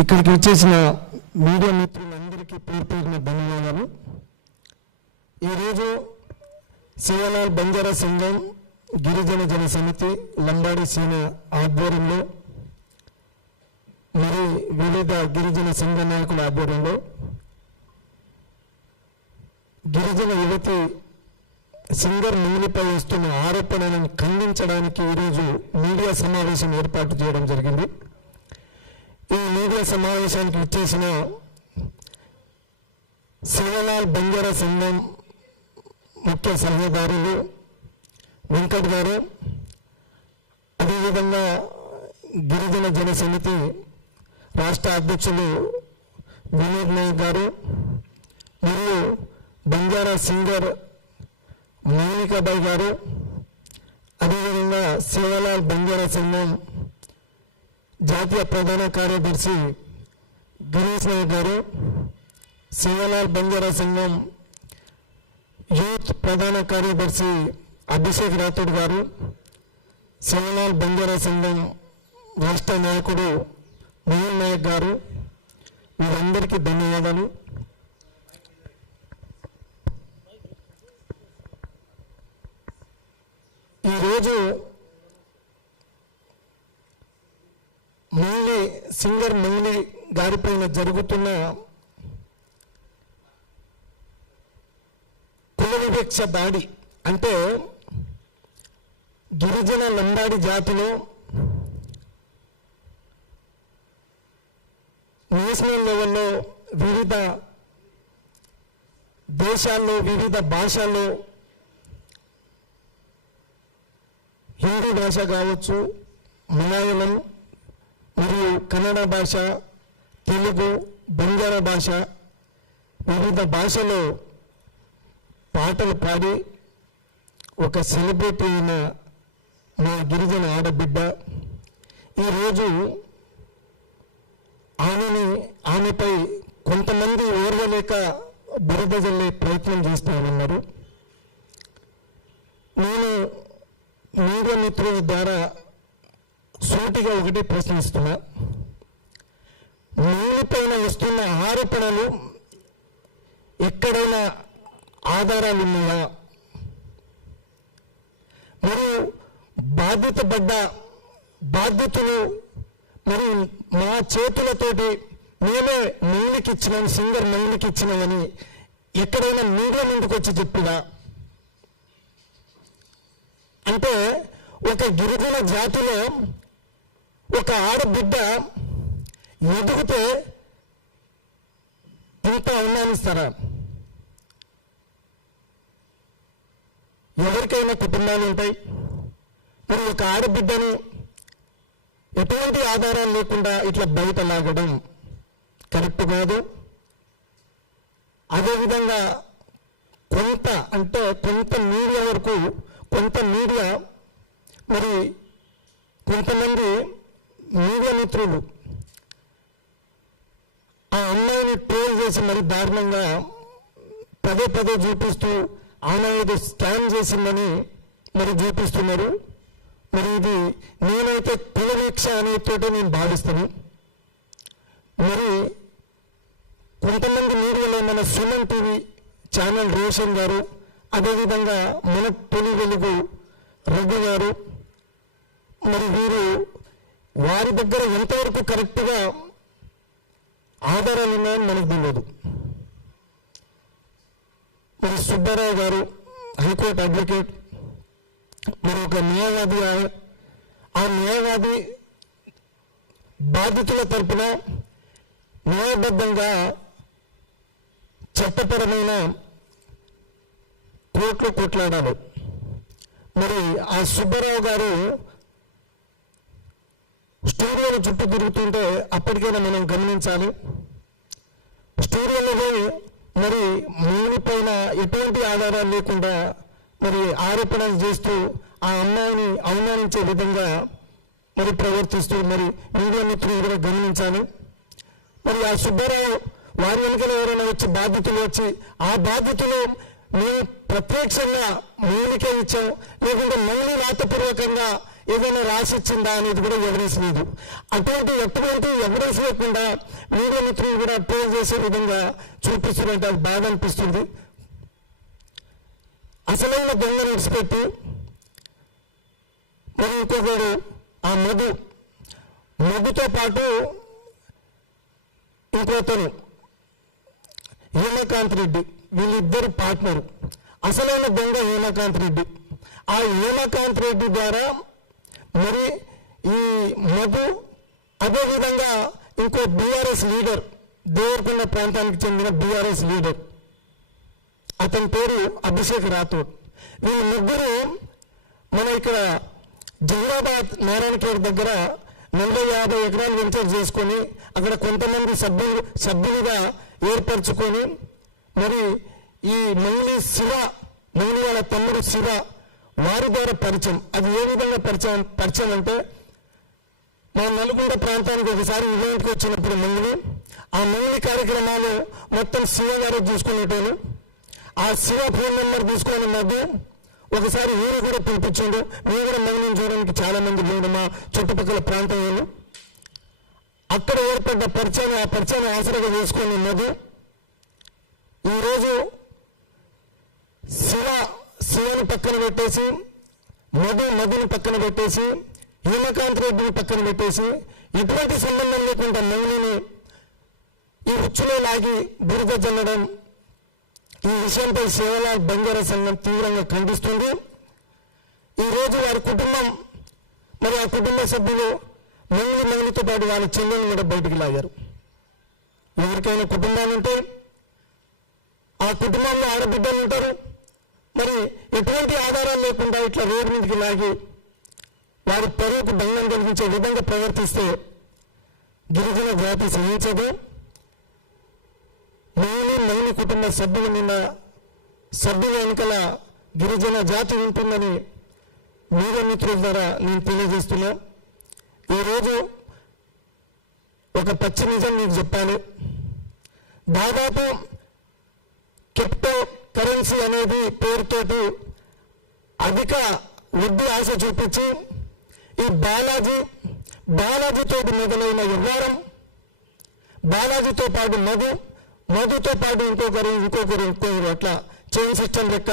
ఇక్కడికి వచ్చేసిన మీడియా మిత్రులందరికీ పేరుపేరున ధన్యవాదాలు. ఈరోజు శివలాల్ బంజారా సంఘం గిరిజన జన సమితి లంబాడి సేన ఆధ్వర్యంలో మరి వివిధ గిరిజన సంఘ నాయకుల ఆధ్వర్యంలో గిరిజన యువతి సింగర్ మంగ్లీపై వస్తున్న ఆరోపణలను ఖండించడానికి ఈరోజు మీడియా సమావేశం ఏర్పాటు చేయడం జరిగింది. ఈ మీడియా సమావేశానికి వచ్చేసిన శివలాల్ బంజారా సంఘం ముఖ్య సలహాదారులు వెంకట్ గారు, అదేవిధంగా గిరిజన జన సమితి రాష్ట్ర అధ్యక్షులు వినోద్ నాయక్ గారు, మరియు బంజారా సింగర్ మౌనికాబాయి గారు, అదేవిధంగా శివలాల్ బంజారా సంఘం జాతీయ ప్రధాన కార్యదర్శి గణేష్ నాయక్ గారు, శివలాల్ బంజారా సంఘం యూత్ ప్రధాన కార్యదర్శి అభిషేక్ రాథోడ్ గారు, శివలాల్ బంజారా సంఘం రాష్ట్ర నాయకుడు మోహన్ నాయక్ గారు, వీరందరికీ ధన్యవాదాలు. ఈరోజు సింగర్ మంగ్లీ గారిపైన జరుగుతున్న కుల వివక్ష దాడి అంటే గిరిజన లంబాడి జాతిలో నేషనల్ లెవెల్లో వివిధ దేశాల్లో వివిధ భాషల్లో హిందీ భాష కావచ్చు, మలయాళం మరియు కన్నడ భాష, తెలుగు, బంజారా భాష, వివిధ భాషలో పాటలు పాడి ఒక సెలబ్రిటీ అయిన మా గిరిజన ఆడబిడ్డ ఈరోజు ఆమెపై కొంతమంది ఓర్వలేక బురద జల్లే ప్రయత్నం చేస్తామన్నారు. నేను మీడియా మిత్రుల ద్వారా సూటిగా ఒకటి ప్రశ్నిస్తున్నా, మీపైన వస్తున్న ఆరోపణలు ఎక్కడైనా ఆధారాలు ఉన్నాయా? మరియు బాధ్యతలు మరి మా చేతులతోటి మేమే మంగ్లీకి ఇచ్చినాం, సింగర్ మంగ్లీకి ఇచ్చినామని ఎక్కడైనా మీడియా ముందుకు వచ్చి చెప్పినా? అంటే ఒక గిరిజన జాతిలో ఒక ఆడబిడ్డ ఎదిగితే ఇంత అవమానిస్తారా? ఎవరికైనా కుటుంబాలు ఉంటాయి. మరి ఒక ఆడబిడ్డను ఎటువంటి ఆధారాలు లేకుండా ఇట్లా బయట లాగడం కరెక్ట్ కాదు. అదేవిధంగా కొంత మీడియా వరకు మరి కొంతమంది మీడియా మిత్రులు ఆ అమ్మాయిని ట్రోల్ చేసి మరి దారుణంగా పదే చూపిస్తూ ఆమె ఏదో స్కామ్ చేసిందని మరి చూపిస్తున్నారు. మరి ఇది నేనైతే కులవీక్ష అనేతోటే నేను భావిస్తాను. మరి కొంతమంది మీడియాలో మన సుమన్ టీవీ ఛానల్ రోషన్ గారు, అదేవిధంగా మన తొలి వెలుగు రఘు గారు, మరి వారి దగ్గర ఎంతవరకు కరెక్ట్గా ఆధారాలు ఉన్నాయని మనకు తెలియదు. మరి సుబ్బారావు గారు హైకోర్టు అడ్వకేట్, మరి ఒక న్యాయవాది, ఆ న్యాయవాది బాధితుల తరపున న్యాయబద్ధంగా చట్టపరమైన కోర్టులో కొట్లాడాలి. మరి ఆ సుబ్బారావు గారు స్టూడియోలో చుట్టూ తిరుగుతుంటే అప్పటికైనా మనం గమనించాలి. స్టూడియోలో మరి మంగ్లీ పైన ఎటువంటి ఆధారాలు లేకుండా మరి ఆరోపణలు చేస్తూ ఆ అమ్మాయిని అవమానించే విధంగా మరి ప్రవర్తిస్తూ మరి మీడియా మిత్రులు కూడా గమనించాలి. మరి ఆ సుబ్బారావు వారి వెనుకలు ఎవరైనా బాధ్యతలు వచ్చి ఆ బాధ్యతలు మేము ప్రత్యక్షంగా మంగ్లీకే ఇచ్చాం, లేకుంటే మంగ్లీ రాతపూర్వకంగా ఏదైనా రాసిచ్చిందా అనేది కూడా ఎవిడెన్స్ లేదు. ఎటువంటి ఎవిడెన్స్ లేకుండా మీడియా మిత్రులు కూడా ట్రోల్ చేసే విధంగా చూపిస్తుందంటే అది బాధ అనిపిస్తుంది. అసలైన దొంగను విడిచిపెట్టి మరి ఇంకొకడు ఆ మధుతో పాటు ఇంకోతను హేమకాంత్ రెడ్డి, వీళ్ళిద్దరు పార్ట్నరు. అసలైన దొంగ హేమకాంత్ రెడ్డి. ఆ హేమకాంత్ రెడ్డి ద్వారా మరి ఈ మధు, అదేవిధంగా ఇంకో బీఆర్ఎస్ లీడర్, దేవరకొండ ప్రాంతానికి చెందిన బీఆర్ఎస్ లీడర్, అతని పేరు అభిషేక్ రాథోడ్. వీళ్ళు ముగ్గురు మన ఇక్కడ జహీరాబాద్ నారాయణఖేడ్ దగ్గర 40-50 ఎకరాలు వెంచర్ చేసుకొని అక్కడ కొంతమంది సభ్యులుగా ఏర్పరచుకొని మరి ఈ మంగ్లీ వాళ్ళ తమ్ముడు శివ వారి ద్వారా పరిచయం. అది ఏ విధంగా పరిచయం అంటే మా నల్గొండ ప్రాంతానికి ఒకసారి ఈవెంట్కి వచ్చినప్పుడు ఆ మంగ్లీ కార్యక్రమాలు మొత్తం శివ గారు చూసుకునేటోను. ఆ శివ ఫోన్ నెంబర్ తీసుకొని మధ్య ఒకసారి ఊరు కూడా పిలిపించాడు. మేము కూడా మంగ్లీని చూడడానికి చాలా మంది లేడు మా చుట్టుపక్కల ప్రాంతంలో. అక్కడ ఏర్పడ్డ ఆ పరిచయాన్ని ఆసరగా చేసుకొని మధ్య ఈరోజు శివని పక్కన పెట్టేసి మధుని పక్కన పెట్టేసి హేమకాంత్ రెడ్డిని పక్కన పెట్టేసి ఎటువంటి సంబంధం లేకుండా మంగ్లీని ఈ ఉచ్చులో లాగి బురద జల్లడం, ఈ విషయంపై శివలాల్ బంజారా సంఘం తీవ్రంగా ఖండిస్తుంది. ఈరోజు వారి కుటుంబం మరి ఆ కుటుంబ సభ్యులు మంగ్లీతో పాటు వాళ్ళ చెల్లెని కూడా బయటికి లాగారు. ఎవరికైనా కుటుంబాలు ఉంటే ఆ కుటుంబంలో ఆడబిడ్డలు ఉంటారు. మరి ఎటువంటి ఆధారాలు లేకుండా ఇట్లా రోడ్డు మీదకి లాగి వారి పరువుకు భంగం కలిగించే విధంగా ప్రవర్తిస్తే గిరిజన జాతి సహించదు. మంగ్లీ కుటుంబ సభ్యుల వెనుకల గిరిజన జాతి ఉంటుందని మీడియా మిత్రుల ద్వారా నేను తెలియజేస్తున్నా. ఈరోజు ఒక పచ్చి నిజం మీకు చెప్పాను. దాదాపు క్రిప్టో కరెన్సీ అనేది పేరుతోటి అధిక వడ్డీ ఆశ చూపించి ఈ బాలాజీతో మొదలైన వ్యవహారం, బాలాజీతో పాటు మధుతో పాటు ఇంకొకరు అట్లా చైన్ సిస్టమ్ లెక్క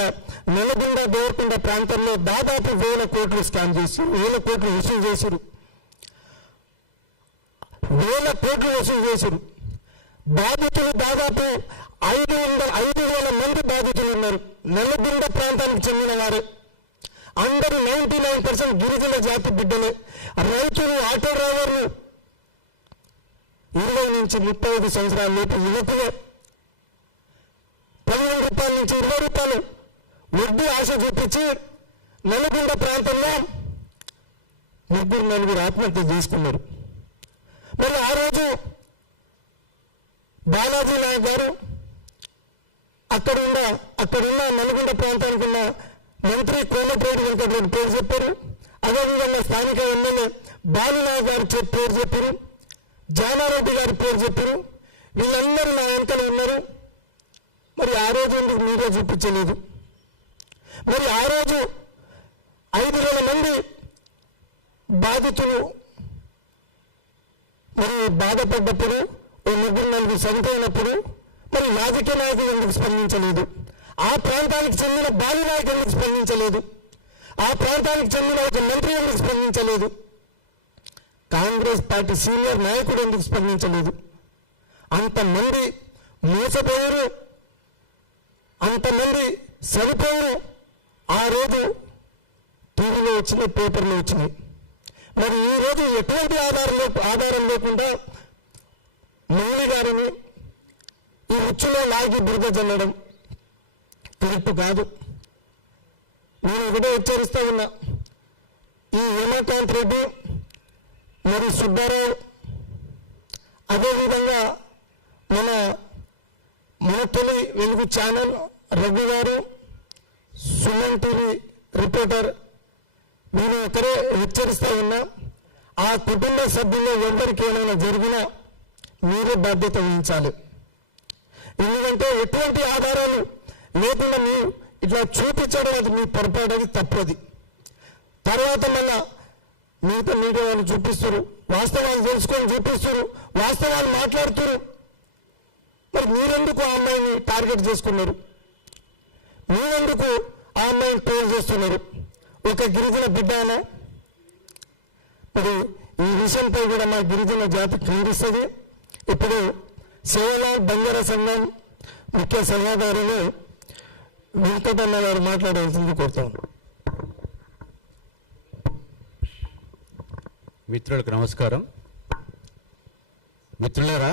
నల్లగొండ దేవరకొండ ప్రాంతంలో దాదాపు 1000 కోట్లు స్కామ్ చేసి 1000 కోట్లు వసూలు చేశారు. 1000 కోట్లు వసూలు చేశారు. బాధితులు దాదాపు 5,000 మంది బాధితులు ఉన్నారు. నల్లగొండ ప్రాంతానికి చెందిన వారు అందరూ 99% గిరిజన జాతి బిడ్డలే. రైతులు, ఆటో డ్రైవర్లు, 20 నుంచి 35 సంవత్సరాల లోపు యువకులే 15 రూపాయల నుంచి 20 రూపాయలు వడ్డీ ఆశ చూపించి నల్లగొండ ప్రాంతంలో 3-4 ఆత్మహత్య చేసుకున్నారు. మరి ఆ రోజు బాలాజీ నాయక్ గారు అక్కడున్న నల్గొండ ప్రాంతానికి ఉన్న మంత్రి కోమటిరెడ్డి వెంకటరెడ్డి పేరు చెప్పారు. అదేవిధంగా స్థానిక ఎమ్మెల్యే బాలునాయక్ గారు పేరు చెప్పారు. జానారెడ్డి గారి పేరు చెప్పారు. వీళ్ళందరూ నా వెనకాల ఉన్నారు. మరి ఆ రోజు ఎందుకు మీడియా చూపించలేదు? మరి ఆ రోజు 5,000 మంది బాధితులు మరి బాధపడ్డప్పుడు, 3-4 చనిపోయినప్పుడు మరి రాజకీయ నాయకులు ఎందుకు స్పందించలేదు? ఆ ప్రాంతానికి చెందిన బాలునాయక్ ఎందుకు స్పందించలేదు? ఆ ప్రాంతానికి చెందిన ఒక మంత్రి ఎందుకు స్పందించలేదు? కాంగ్రెస్ పార్టీ సీనియర్ నాయకుడు ఎందుకు స్పందించలేదు? అంతమంది మోసపోయారు, అంతమంది సరిపోయారు. ఆ రోజు టీవీలో వచ్చినాయి, పేపర్లో వచ్చినాయి. మరి ఈరోజు ఎటువంటి ఆధారం లేకుండా మంగ్లీ గారిని ఈ ఉచ్చులో లాగి బురద జల్లడం కరెక్ట్ కాదు. నేను ఒకటే హెచ్చరిస్తా ఉన్నా, ఈ హేమకాంత్ రెడ్డి మరి సుబ్బారావు, అదేవిధంగా మన తొలి వెలుగు ఛానల్ రఘు గారు, సుమన్ టీవీ రిపోర్టర్, నేను ఒకరే హెచ్చరిస్తా ఉన్నా, ఆ కుటుంబ సభ్యుల్లో ఎవరికి ఏమైనా జరిగినా మీరే బాధ్యత వహించాలి. ఎందుకంటే ఎటువంటి ఆధారాలు లేకుండా మీరు ఇట్లా చూపించడం అది మీ పొరపాటు, అది తప్పది. తర్వాత మళ్ళా మిగతా మీడియా వాళ్ళు చూపిస్తారు, వాస్తవాలు తెలుసుకొని చూపిస్తారు, వాస్తవాలు మాట్లాడుతున్నారు. మరి మీరెందుకు ఆ అమ్మాయిని టార్గెట్ చేసుకున్నారు? మీరెందుకు ఆ అమ్మాయిని ట్రోల్ చేస్తున్నారు? ఒక గిరిజన బిడ్డ అయినా మరి ఈ విషయంపై కూడా మా గిరిజన జాతి ఖండిస్తుంది. ఇప్పుడు సేవలాల్ బంజారా సంఘం ముఖ్య సలహాదారులు వెంకటన్న గారు మాట్లాడాల్సింది కోరుతాను. మిత్రులకు నమస్కారం. మిత్రులారా,